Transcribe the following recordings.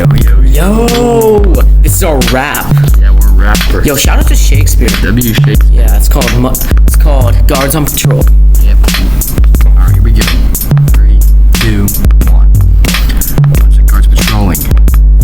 Yo, this is our rap. Yeah, we're rappers. Yo, shout out to Shakespeare. W. Shakespeare. Yeah, it's called Guards on Patrol. Yep. Alright, here we go. 3, 2, 1. A bunch of guards patrolling.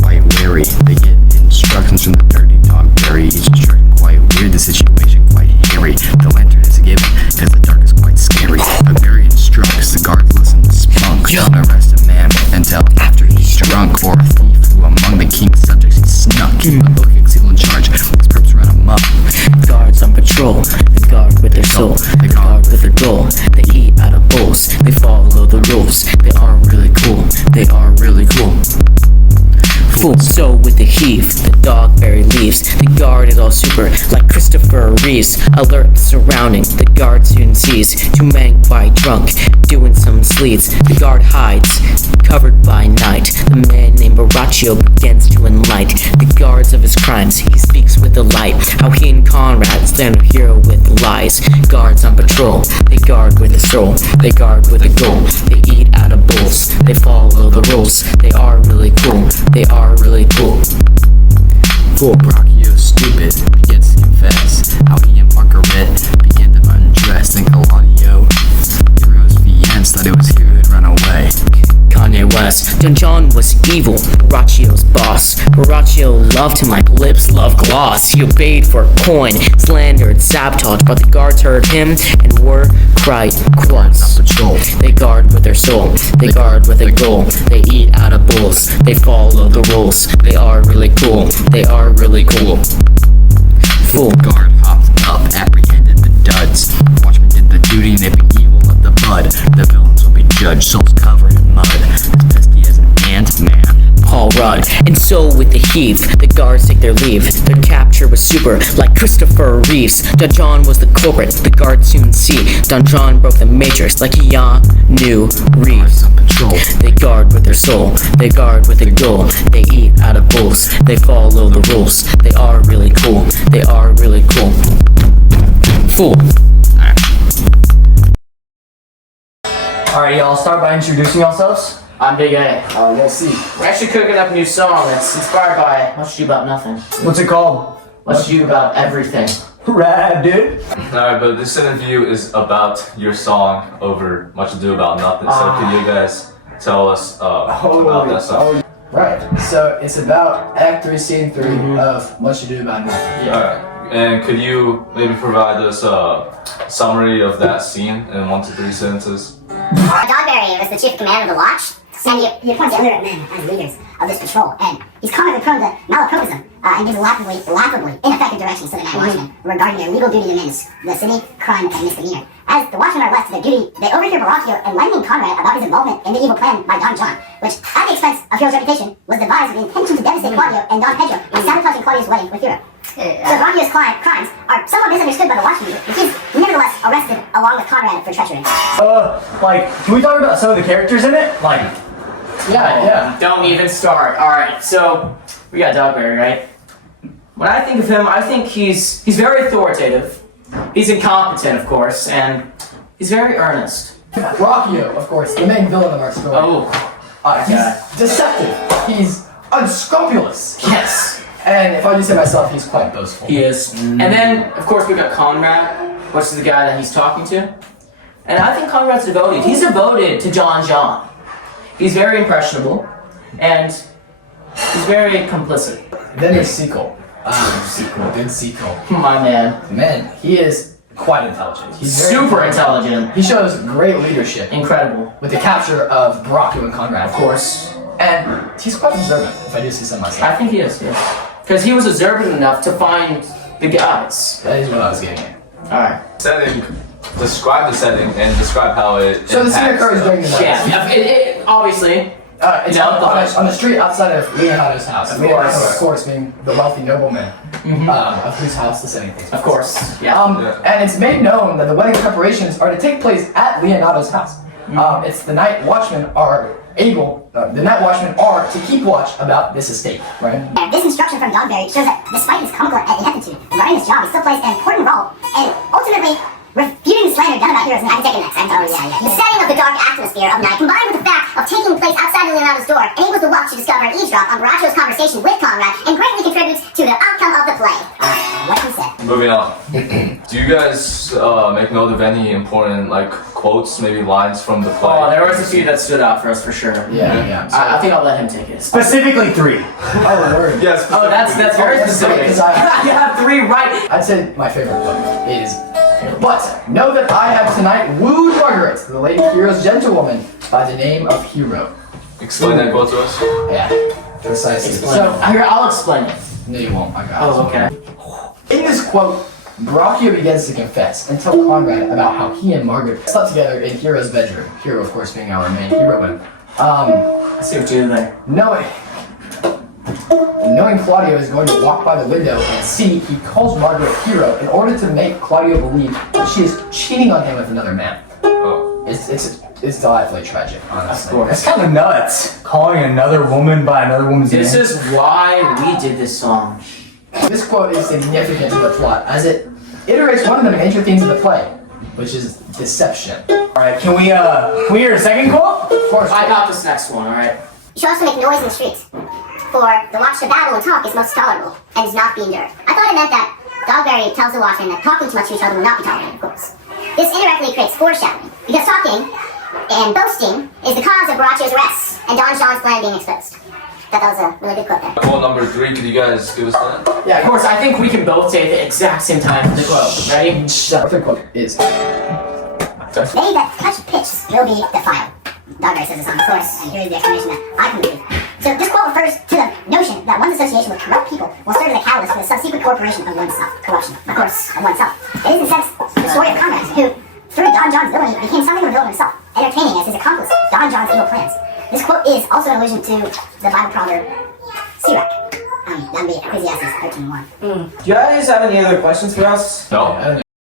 Quite wary. They get instructions from the dirty dog Barry. Each instruction quite weird. The situation quite hairy. The lantern is a given, cause the dark is quite scary. But Barry instructs the guards listen to spunk. Yeah. Don't arrest a man until after he's drunk, or a thief who among the king's subjects he snuck. A book still in charge. His perps run amok. Guards on patrol. They guard with their soul. They guard with their goal. They eat out of bowls. They follow the rules. They are really cool. They are really cool. Fool. So with the heave, the dog Barry leaves. The guard is all super, like Christopher Reeves. Alert surrounding, the guard soon sees two men quite drunk, doing some sleaze. The guard hides, covered by night. The man named Borachio begins to enlighten the guards of his crimes. He speaks with delight, how he and Conrad stand a hero with lies. Guards on patrol, they guard with a soul. They guard with a goal, they eat out of bowls. They follow the rules, they are really cool. They are really cool. Fool Brachio stupid begins to confess how he and Margaret began to undress. Then Claudio heroes Viens thought it was here who'd run away. Kanye West. Don John was evil, Borachio's boss. Borachio loved him like lips love gloss. He obeyed for coin, slandered, sabotaged, but the guards heard him and were cried quotes. Patrol. They guard with their soul, they guard with a goal. They eat out of bowls, they follow the rules. They are really cool, they are really cool. Fool. Guard hopped up, apprehended the duds. Watchmen did the duty, nipping evil at the bud. The villains will be judged, souls covered in mud. As pesky as an ant, man. Paul Rudd. And so with the heave, the guards take their leave. Their capture was super, like Christopher Reeves. Don John was the culprit, the guards soon see. Don John broke the matrix like Keanu Reeves. On patrol. They guard with their soul, they guard with a goal. They eat out of bowls, they follow the rules. They are really cool, they are really cool. Fool. Alright, y'all, start by introducing yourselves. I'm Big A. Let's see. We're actually cooking up a new song that's inspired by Much Ado About Nothing. What's it called? Much Ado About Everything. Rad, dude. Alright, but this interview is about your song over Much Ado About Nothing. So could you guys tell us about that song? Right. So it's about Act 3, Scene 3 of Much Ado About Nothing. Alright. And could you maybe provide us a summary of that scene in 1 to 3 sentences? Dogberry was the chief of command of the watch, and he appoints illiterate men as leaders of this patrol, and he's commonly prone to malapropism, and gives laughably ineffective directions to the night watchmen regarding their legal duty to manage the city, crime, and misdemeanor. As the watchmen are left to their duty, they overhear Borachio enlightening Conrad about his involvement in the evil plan by Don John, which, at the expense of Hero's reputation, was devised with the intention to devastate Claudio and Don Pedro by sabotaging Claudio's wedding with Hero. So Borachio's crimes are somewhat misunderstood by the watchmen, but he's nevertheless arrested along with Conrad for treachery. Can we talk about some of the characters in it? Yeah. Don't even start. Alright, so we got Dogberry, right? When I think of him, I think he's very authoritative. He's incompetent, of course, and he's very earnest. Brachio, of course, the main villain of our story. He's deceptive. He's unscrupulous. Yes. And if I do say myself, he's quite boastful. He is. And then, of course, we got Conrad, which is the guy that he's talking to. And I think Conrad's devoted. He's devoted to John. He's very impressionable, and he's very complicit. Then there's Sequel. Good Sequel. My man. Man, he is quite intelligent. He's very Super intelligent. He shows great leadership Incredible. with the capture of Brachio and Conrad. Of course. And he's quite observant, if I do say so myself. I think he is, yes. Because he was observant enough to find the guys. That is what I was getting at. Alright. Setting. Describe the setting and describe how it So the scene impacts occurs during the night. Yeah, obviously. It's on the street outside of Leonardo's house. Of Leonardo, course. of course, being the wealthy nobleman of whose house the setting takes place. Of course. Yeah. And it's made known that the wedding preparations are to take place at Leonardo's house. It's the night watchmen are to keep watch about this estate, right? This instruction from Dogberry shows that despite his comical ineptitude regarding his job, he still plays an important role in ultimately refuting the slander done about heroes. I can take it next. The setting of the dark atmosphere of night, combined with the fact of taking place outside of Leonardo's door enables the Whelp to discover and eavesdrop on Borachio's conversation with Conrad and greatly contributes to the outcome of the play. What he said. Moving on. Do you guys make note of any important like quotes, maybe lines from the play? Oh, there was a few that stood out for us for sure. Yeah. I think I'll let him take it. Specifically 3. Oh, word. Yes. Oh, that's very that's specific. great, 'cause I- You have 3 right. I'd say my favorite quote is, "But know that I have tonight wooed Margaret, the Lady Hero's gentlewoman, by the name of Hero." Explain that quote to us. Yeah, precisely. Explain. So, Here, I'll explain it. no, you won't. I got it. Oh, okay. In this quote, Borachio begins to confess and tell Conrad about how he and Margaret slept together in Hero's bedroom. Hero, of course, being our main heroine. I see what you did there. Knowing Claudio is going to walk by the window and see, he calls Margaret Hero in order to make Claudio believe that she is cheating on him with another man. Oh. It's delightfully tragic, honestly. Of course. That's kind of nuts. Calling another woman by another woman's name. This is why we did this song. This quote is significant to the plot, as it iterates one of the major themes of the play, which is deception. Alright, can we hear a second quote? Of course, I got this next one, alright? You should also make noise in the streets. For the watch to babble and talk is most tolerable and is not be endured. I thought it meant that Dogberry tells the watchman that talking too much to each other will not be tolerated, of course. This indirectly creates foreshadowing, because talking and boasting is the cause of Borachio's arrest and Don Juan's plan being exposed. Thought that was a really good quote there. Quote number 3. Could you guys give us that? yeah, Of course, I think we can both say it at the exact same time for the quote. Ready? The third quote is, They that touch pitch will be defiled. Dogberry says this on the course, and here's the explanation that I can believe. So this quote refers to the notion that one's association with corrupt people will serve as a catalyst for the subsequent corporation of oneself. Corruption, of course, of oneself. It is in a sense the story of Conrad, who, through Don John's villainy, became something of a villain himself, entertaining as his accomplice Don John's evil plans. This quote is also an allusion to the Bible proverb, Sirach. That'd be Ecclesiastes 13:1. Do you guys have any other questions for us? No.